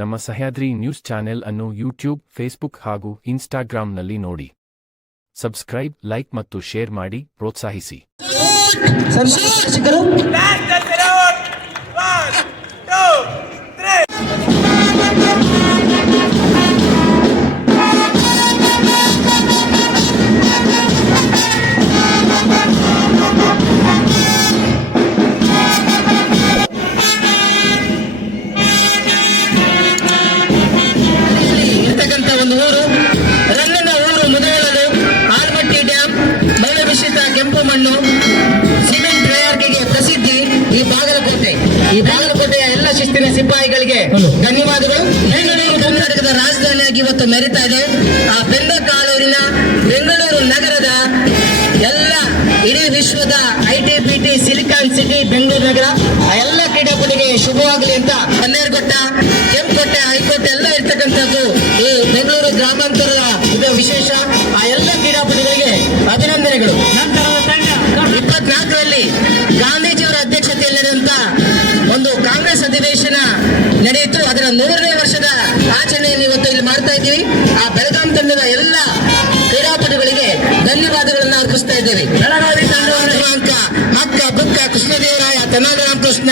ನಮ್ಮ Sahyadri news channel ಅನ್ನು YouTube, Facebook ಹಾಗೂ ಇನ್ಸ್ಟಾಗ್ರಾಂನಲ್ಲಿ ನೋಡಿ. ಸಬ್ಸ್ಕ್ರೈಬ್, ಲೈಕ್ ಮತ್ತು ಶೇರ್ ಮಾಡಿ ಪ್ರೋತ್ಸಾಹಿಸಿ. ಒಂದು ಊರು ರಂಗನ ಊರು ಮುದೋಳಲು ಆಲ್ಮಟ್ಟಿ ಡ್ಯಾಂ, ಮರಳ ಮಿಶ್ರಿತ ಕೆಂಪು ಮಣ್ಣು, ಸಿಮೆಂಟ್ ತಯಾರಿಕೆಗೆ ಪ್ರಸಿದ್ಧಿ ಈ ಬಾಗಲಕೋಟೆಯ ಎಲ್ಲ ಶಿಸ್ತಿನ ಸಿಪಾಯಿಗಳಿಗೆ ಧನ್ಯವಾದಗಳು. ಬೆಂಗಳೂರು ಕರ್ನಾಟಕದ ರಾಜಧಾನಿಯಾಗಿ ಇವತ್ತು ಮೆರಿತಾ ಇದೆ. ಆ ಬೆಂದಕಾಳೂರಿನ ಬೆಂಗಳೂರು ನಗರದ ಎಲ್ಲ ಇಡೀ ವಿಶ್ವದ ITBT ಸಿಲಿಕಾನ್ ಸಿಟಿ ಬೆಂಗಳೂರು ನಗರ ಆ ಎಲ್ಲ ಕ್ರೀಡಾಪಟುಗೆ ಶುಭವಾಗಲಿ ಅಂತ ಬನ್ನೇರುಘಟ್ಟ, ಕೆಂಪುಕೋಟೆ, ಹೈಕೋಟೆ ಎಲ್ಲ ಇರ್ತಕ್ಕಂಥದ್ದು ಈ ಬೆಂಗಳೂರು ಗ್ರಾಮಾಂತರದ ಇದು ವಿಶೇಷ. ಆ ಎಲ್ಲ ಕ್ರೀಡಾಪಟುಗಳಿಗೆ ಅಭಿನಂದನೆಗಳು. 24ರಲ್ಲಿ ಗಾಂಧೀಜಿಯವರ ಅಧ್ಯಕ್ಷತೆಯಲ್ಲಿ ನಡೆಯುವಂತ ಒಂದು ಕಾಂಗ್ರೆಸ್ ಅಧಿವೇಶನ ನಡೆಯಿತು. ಅದರ 100ನೇ ವರ್ಷದ ಆಚರಣೆಯನ್ನು ಇವತ್ತು ಇಲ್ಲಿ ಮಾಡ್ತಾ ಇದ್ದೀವಿ. ಆ ಬೆಳಗಾಂ ತಂಡದ ಎಲ್ಲ ಕ್ರೀಡಾಪಟುಗಳಿಗೆ ಧನ್ಯವಾದಗಳನ್ನು ಅರ್ಪಿಸ್ತಾ ಇದ್ದೇವೆ. ಬೆಳಗಾವಿ ತಂಡ ಹಕ್ಕ ಬುಕ್ಕ ಕೃಷ್ಣದೇವರಾಯ, ತೆನಾಲಿರಾಮಕೃಷ್ಣ,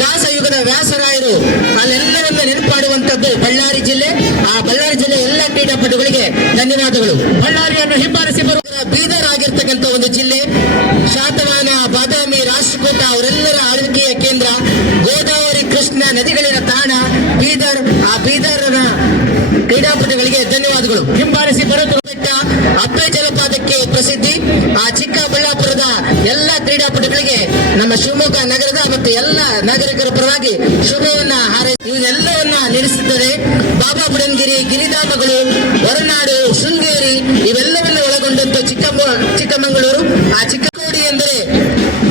ದಾಸಯುಗದ ವ್ಯಾಸರಾಯರು ಅಲ್ಲೆಲ್ಲರನ್ನ ನೆನಪಾಡುವಂತದ್ದು ಬಳ್ಳಾರಿ ಜಿಲ್ಲೆ. ಆ ಬಳ್ಳಾರಿ ಜಿಲ್ಲೆ ಎಲ್ಲ ಕ್ರೀಡಾಪಟುಗಳಿಗೆ ಧನ್ಯವಾದಗಳು. ಬಳ್ಳಾರಿಯನ್ನು ಹಿಂಬಾಲಿಸಿ ಬರುವ ಬೀದರ್ ಆಗಿರ್ತಕ್ಕಂಥ ಒಂದು ಜಿಲ್ಲೆ, ಶಾತವಾಹನ, ಬಾದಾಮಿ, ರಾಷ್ಟ್ರಕೂಟ ಅವರೆಲ್ಲರ ಆಳ್ವಿಕೆಯ ಕೇಂದ್ರ, ಗೋದಾವರಿ, ಕೃಷ್ಣ ನದಿಗಳಿನ ತಾಣ ಬೀದರ್. ಆ ಬೀದರ್ನ ಕ್ರೀಡಾಪಟುಗಳಿಗೆ ಧನ್ಯವಾದಗಳು. ಹಿಂಬಾಲಿಸಿ ಬರುತ್ತ ಬೆಟ್ಟ, ಅಪ್ಪೆ ಜಲಪಾತಕ್ಕೆ ಪ್ರಸಿದ್ಧಿ. ಆ ಚಿಕ್ಕಬಳ್ಳಾಪುರದ ಎಲ್ಲ ಕ್ರೀಡಾಪಟುಗಳಿಗೆ ನಮ್ಮ ಶಿವಮೊಗ್ಗ ನಗರದ ಮತ್ತು ಎಲ್ಲ ನಾಗರಿಕರ ಪರವಾಗಿ ಶುಭವನ್ನ ಹಾರೈಸಿ ಇವನ್ನೆಲ್ಲವನ್ನ ನಡೆಸುತ್ತದೆ. ಬಾಬಾ ಬುಡನ್ಗಿರಿ, ಗಿರಿಧಾಮಗಳು, ಹೊರನಾಡು, ಶೃಂಗೇರಿ ಇವೆಲ್ಲವನ್ನು ಒಳಗೊಂಡಂತ ಚಿಕ್ಕಮಗಳೂರು. ಆ ಚಿಕ್ಕಕೋಡಿ ಎಂದರೆ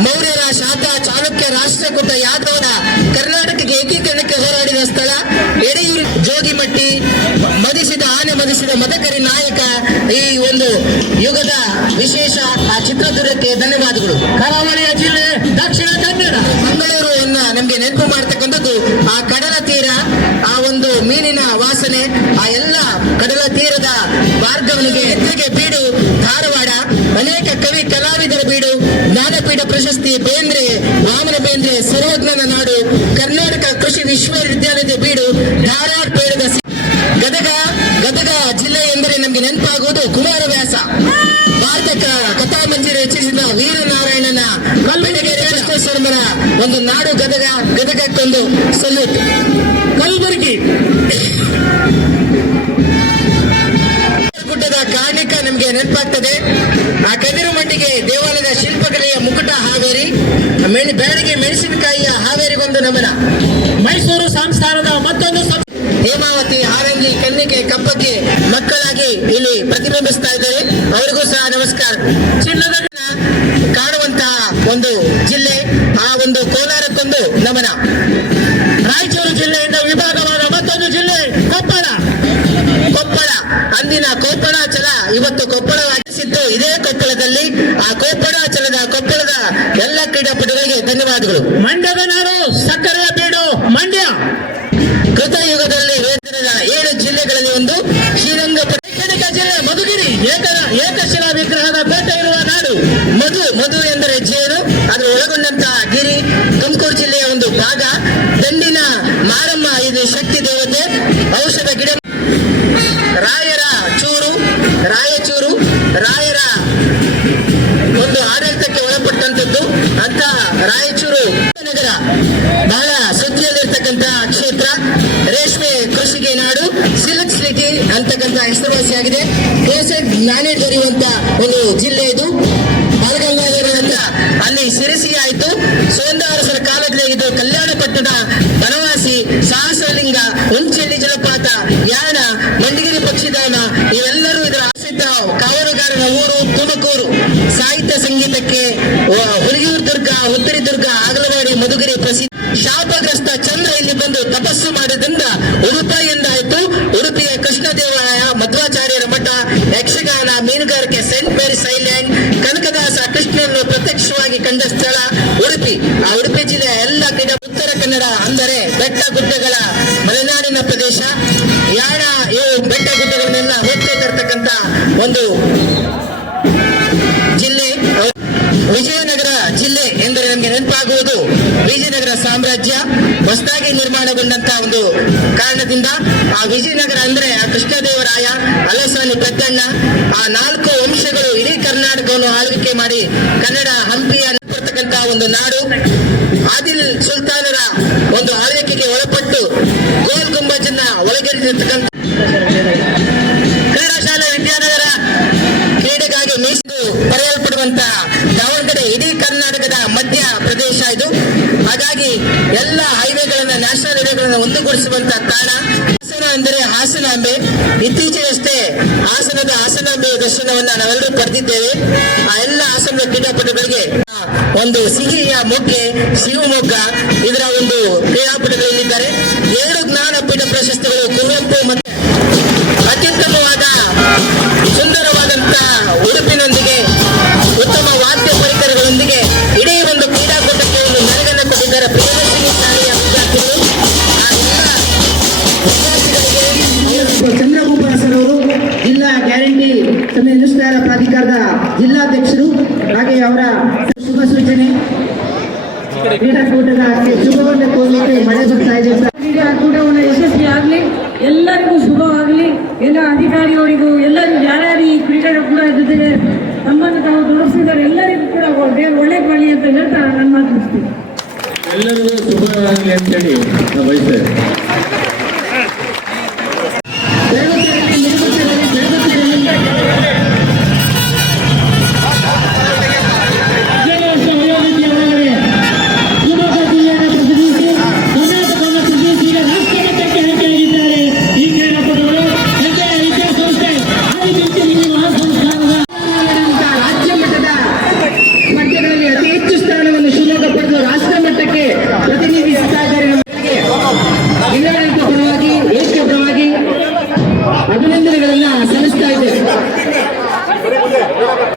ಮೌರ್ಯರ, ಶಾತ, ಚಾಲುಕ್ಯ, ರಾಷ್ಟ್ರಕೂಟ, ಯಾದವರ ಕರ್ನಾಟಕಕ್ಕೆ ಏಕೀಕರಣಕ್ಕೆ ಹೋರಾಡಿದ ಸ್ಥಳ. ಎಡೆಯೂರು, ಜೋಗಿಮಟ್ಟಿ, ಆನೆ ಮದಿಸಿದ ಮದಕರಿ ನಾಯಕ ಈ ಒಂದು ಯುಗದ ವಿಶೇಷ. ಆ ಚಿತ್ರದುರ್ಗಕ್ಕೆ ಧನ್ಯವಾದಗಳು. ಕರಾವಳಿಯ ಜಿಲ್ಲೆ ದಕ್ಷಿಣ ಕನ್ನಡ ಮಂಗಳೂರನ್ನ ನಮ್ಗೆ ನೆನಪು ಮಾಡ್ತಕ್ಕಂಥದ್ದು ಆ ಕಡಲ ತೀರ, ಆ ಒಂದು ಮೀನಿನ ವಾಸನೆ, ಆ ಎಲ್ಲ ಕಡಲ ತೀರದ ಮಾರ್ಗವನಿಗೆ ಬೀಡು ಧಾರವಾಡ, ಅನೇಕ ಕವಿ ಕಲಾವಿದರ ಬೀಡು, ಜ್ಞಾನಪೀಠ ಪ್ರಶಸ್ತಿ, ಬೇಂದ್ರೆ, ವಾಮನ ಬೇಂದ್ರೆ, ಸರ್ವಜ್ಞನ ನಾಡು, ಕರ್ನಾಟಕ ಕೃಷಿ ವಿಶ್ವವಿದ್ಯಾಲಯದ ಬೀಡು, ಧಾರವಾಡ ಪೇಡದ ಗದಗ ಜಿಲ್ಲೆ ಎಂದರೆ ನಮಗೆ ನೆನಪಾಗುವುದು ಕುಮಾರವ್ಯಾಸ. ಭಾರತ ಕಥಾಮಂಜರಿ ರಚಿಸಿದ ವೀರನಾರಾಯಣನ ಬೆಳಗೆರೆ ಕೃಷ್ಣೇಶ್ವರರ ಒಂದು ನಾಡು ಗದಗಕ್ಕೊಂದು ಸಲ್ಯೂಟ್. ಕಲಬುರಗಿ ಗುಡ್ಡದ ಕಾರ್ಣಿಕ ನಮಗೆ ನೆನಪಾಗ್ತದೆ. ಆ ಕದಿರು ಮಟ್ಟಿಗೆ ದೇವಾಲಯದ ಶಿಲ್ಪಕಲೆಯ ಮುಕುಟ ಹಾವೇರಿ, ಬೆಳಗ್ಗೆ ಮೆಣಸಿನಕಾಯಿಯ ಹಾವೇರಿಗೊಂದು ನಮನ. ಮೈಸೂರು ಸಂಸ್ಥಾನದ ಮತ್ತೊಂದು ಹೇಮಾವತಿ, ಹಾರಂಗಿ, ಕನ್ನಿಕೆ, ಕಪ್ಪಕ್ಕೆ ಮಕ್ಕಳಾಗಿ ಇಲ್ಲಿ ಪ್ರತಿಬಿಂಬಿಸ್ತಾ ಇದ್ದಾರೆ. ಅವರಿಗೂ ಸಹ ನಮಸ್ಕಾರ. ಚಿನ್ನದ ಕಾಣುವಂತಹ ಒಂದು ಜಿಲ್ಲೆ, ಆ ಒಂದು ಕೋಲಾರಕ್ಕೊಂದು ನಮನ. ರಾಯಚೂರು ಜಿಲ್ಲೆಯಿಂದ ವಿಭಾಗವಾದ ಮತ್ತೊಂದು ಜಿಲ್ಲೆ ಕೊಪ್ಪಳ. ಅಂದಿನ ಕೊಪ್ಪಳಾಚಲ ಇವತ್ತು ಕೊಪ್ಪಳವಾಗಿಸಿದ್ದು ಇದೇ ಕೊಪ್ಪಳದಲ್ಲಿ. ಆ ಕೊಪ್ಪಳದ ಎಲ್ಲ ಕ್ರೀಡಾಪಟುಗಳಿಗೆ ಧನ್ಯವಾದಗಳು. ಮಂಡ್ಯದ ನಾಡು, ಸಕ್ಕರೆಯ ಬೀಡು ಮಂಡ್ಯ. ಕೃತಯುಗದಲ್ಲಿ 7 ಜಿಲ್ಲೆಗಳಲ್ಲಿ ಒಂದು ಶ್ರೀರಂಗಪಟ್ಟಣ. ಜಿಲ್ಲೆ ಮಧುಗಿರಿ, ಏಕಶಿಲಾ ವಿಗ್ರಹದ ಕೋಟೆ ಇರುವ ನಾಡು. ಮಧು ಎಂದರೆ ಜೇನು, ಅದು ಒಳಗೊಂಡಂತಹ ಗಿರಿ. ತುಮಕೂರು ಜಿಲ್ಲೆಯ ಒಂದು ಭಾಗ. ದಂಡಿನ ಮಾರಮ್ಮ, ಇದು ಶಕ್ತಿ ದೇವತೆ. ಔಷಧ ಗಿಡ. ರಾಯರ ಒಂದು ಆಡಳಿತಕ್ಕೆ ಒಳಪಟ್ಟಂತದ್ದು ಅಂತ ರಾಯಚೂರು ನಗರ ಬಹಳ ಸುದ್ದಿಯಲ್ಲಿರ್ತಕ್ಕಂತಹ ಕ್ಷೇತ್ರ. ರೇಷ್ಮೆ ಕೃಷಿಗೆ ನಾಡು, ಸಿಲ್ಕ್ ಸಿಟಿ ಅಂತಕ್ಕಂಥ ಹೆಸರುವಾಸಿಯಾಗಿದೆ. ಕ್ಲೋಸೆಟ್ ಮ್ಯಾನೇಜ್ ದೊರೆಯುವಂತ ಒಂದು ಜಿಲ್ಲೆ ಇದು. ಬಾಲಗಂಗಾಧರ ಅಂತ ಅಲ್ಲಿ ಸಿರಿಸಿ ಆಯಿತು. ಸೋಂದಾರಸರ ಕಾಲದಲ್ಲಿ ಇದು ಕಲ್ಯಾಣ ಪಟ್ಟಣ, ಬನವಾಸಿ, ಸಹಸ್ರಲಿಂಗ, ಹುಂಚೆಳ್ಳಿ ಜಲಪಾತ, ಯಾಣ, ಮಂಡಿಗಿರಿ ಪಕ್ಷಿಧಾಮ ಇವೆಲ್ಲರೂ ಇದರ ಪ್ರಸಿದ್ಧ ಕಾವಲುಗಾರನ ಊರು. ತುಮಕೂರು ಸಾಹಿತ್ಯ ಸಂಗೀತಕ್ಕೆ ಹುಲಿಯೂರು ದುರ್ಗ, ಹುತ್ತರಿ ದುರ್ಗ, ಆಗಲವಾಡಿ, ಮಧುಗಿರಿ ಪ್ರಸಿದ್ಧ. ಶಾಪಗ್ರಸ್ತ ಚಂದ್ರ ಇಲ್ಲಿ ಬಂದು ತಪಸ್ಸು ಮಾಡಿದ್ರಿಂದ ಉಡುಪಿ ಎಂದಾಯಿತು. ಉಡುಪಿಯ ಕೃಷ್ಣದೇವರಾಯ, ಮಧ್ವಾಚಾರ್ಯರ ಮಠ, ಯಕ್ಷಗಾನ, ಮೀನುಗಾರಿಕೆ, ಸೇಂಟ್ ಮೇರಿಸ್ ಐಲ್ಯಾಂಡ್, ಕನಕದಾಸ ಕೃಷ್ಣನನ್ನು ಪ್ರತ್ಯಕ್ಷವಾಗಿ ಕಂಡ ಸ್ಥಳ ಉಡುಪಿ. ಆ ಉಡುಪಿ ಜಿಲ್ಲೆಯ ಎಲ್ಲ ಕ್ರೀಡಾ ಉತ್ತರ ಕನ್ನಡ ಅಂದರೆ ಬೆಟ್ಟ ಗುಡ್ಡಗಳ ಮಲೆನಾಡಿನ ಪ್ರದೇಶ. ವಿಜಯನಗರ ಸಾಮ್ರಾಜ್ಯ ಹೊಸದಾಗಿ ನಿರ್ಮಾಣಗೊಂಡಂತಹ ಒಂದು ಕಾರಣದಿಂದ ಆ ವಿಜಯನಗರ ಅಂದ್ರೆ ಆ ಕೃಷ್ಣದೇವರಾಯ, ಅಲಸಾನಿ ಪೆದ್ದಣ್ಣ, ಆ 4 ವಂಶಗಳು ಇಡೀ ಕರ್ನಾಟಕವನ್ನು ಆಳ್ವಿಕೆ ಮಾಡಿ ಕನ್ನಡ ಹಂಪಿಯನ್ನು ಕೊಡ್ತಕ್ಕಂತಹ ಒಂದು ನಾಡು. ಆದಿಲ್ ಸುಲ್ತಾನರ ಒಂದು ಆಳ್ವಿಕೆಗೆ ಒಳಪಟ್ಟು ಗೋಲ್ ಗುಂಬಜನ್ನ ಒಳಗೊಂಡಿರ್ತಕ್ಕಂಥ ಕ್ರೀಡಾ ಶಾಲೆ ವಿದ್ಯಾನಗರ ಕ್ರೀಡೆಗಾಗಿ ಮೀಸಲು ಕರೆಯಲ್ಪಡುವಂತ ದಾವಣಗೆರೆ ಇಡೀ ಕರ್ನಾಟಕದ ಮಧ್ಯ ಪ್ರದೇಶ ಇದು. ಹಾಗಾಗಿ ಎಲ್ಲ ಹೈವೇಗಳನ್ನ, ನ್ಯಾಷನಲ್ ಹೈವೇಗಳನ್ನ ಒಂದುಗೂಡಿಸುವಂತ ತಾಣ. ಹಾಸನ ಅಂದರೆ ಹಾಸನಾಂಬೆ. ಇತ್ತೀಚೆಗಷ್ಟೇ ಹಾಸನದ ಹಾಸನಾಂಬೆಯ ದರ್ಶನವನ್ನ ನಾವೆಲ್ಲರೂ ಪಡೆದಿದ್ದೇವೆ. ಆ ಎಲ್ಲ ಹಾಸನದ ಕ್ರೀಡಾಪಟುಗಳಿಗೆ ಒಂದು ಸಿಹಿಯ ಮೊಗ್ಗೆ, ಶಿವಮೊಗ್ಗ ಇದರ ಒಂದು ಕ್ರೀಡಾಪಟುಗಳಿದ್ದಾರೆ. 2 ಜ್ಞಾನಪೀಠ ಪ್ರಶಸ್ತಿಗಳು ಕುವೆಂಪು ಮತ್ತು ಅತ್ಯುತ್ತಮವಾದ ಸುಂದರವಾದಂತಹ ಉಡುಪಿನೊಂದಿಗೆ ಉತ್ತಮ ವಾದ್ಯ ಪರಿಕರಗಳೊಂದಿಗೆ ಇಡೀ ಒಂದು ಕ್ರೀಡಾಕೂಟಕ್ಕೆ ಒಂದು ಮೆರಗನ್ನು ಕೊಟ್ಟಿದ್ದಾರೆ ಪ್ರಿಯದರ್ಶಿನಿ ಶಾಲೆಯ ವಿದ್ಯಾರ್ಥಿಗಳು. ಆ ಎಲ್ಲ ವಿದ್ಯಾರ್ಥಿಗಳಿಗೆ ಚಂದ್ರಭೂಪರಸರವರು ಜಿಲ್ಲಾ ಗ್ಯಾರಂಟಿ ಸಮಯ ಅನುಷ್ಠಾನ ಪ್ರಾಧಿಕಾರದ ಜಿಲ್ಲಾಧ್ಯಕ್ಷರು, ಹಾಗೆ ಅವರ ಶುಭ ಸೂಚನೆ. ಕ್ರೀಡಾಕೂಟದ ಶುಭವನ್ನು ಕೋರಲಿಕ್ಕೆ ಮಳೆ ಬರ್ತಾ ಇದೆ. ಕ್ರೀಡಾಕೂಟವನ್ನು ಯಶಸ್ವಿ ಆಗಲಿ, ಎಲ್ಲರಿಗೂ ಶುಭವಾಗಲಿ. ಎಲ್ಲ ಅಧಿಕಾರಿಯವರಿಗೂ, ಎಲ್ಲರಿಗೂ ಯಾರ್ಯಾರು ಈ ಕ್ರೀಡಾಕೂಟ ಜೊತೆಗೆ ನಮ್ಮನ್ನು ತಾವು ತೋರಿಸಿದ್ದಾರೆ ಎಲ್ಲರಿಗೂ ಕೂಡ ಒಳ್ಳೆ ಬಳಿ ಅಂತ ಹೇಳ್ತಾ ನನ್ನ ಮಾತು ಮುಗಿಸ್ತೀನಿ. ಎಲ್ಲರಿಗೂ ಶುಭವಾಗಲಿ ಅಂತೇಳಿ ನಾವು ಬಯಸ್ತೇವೆ.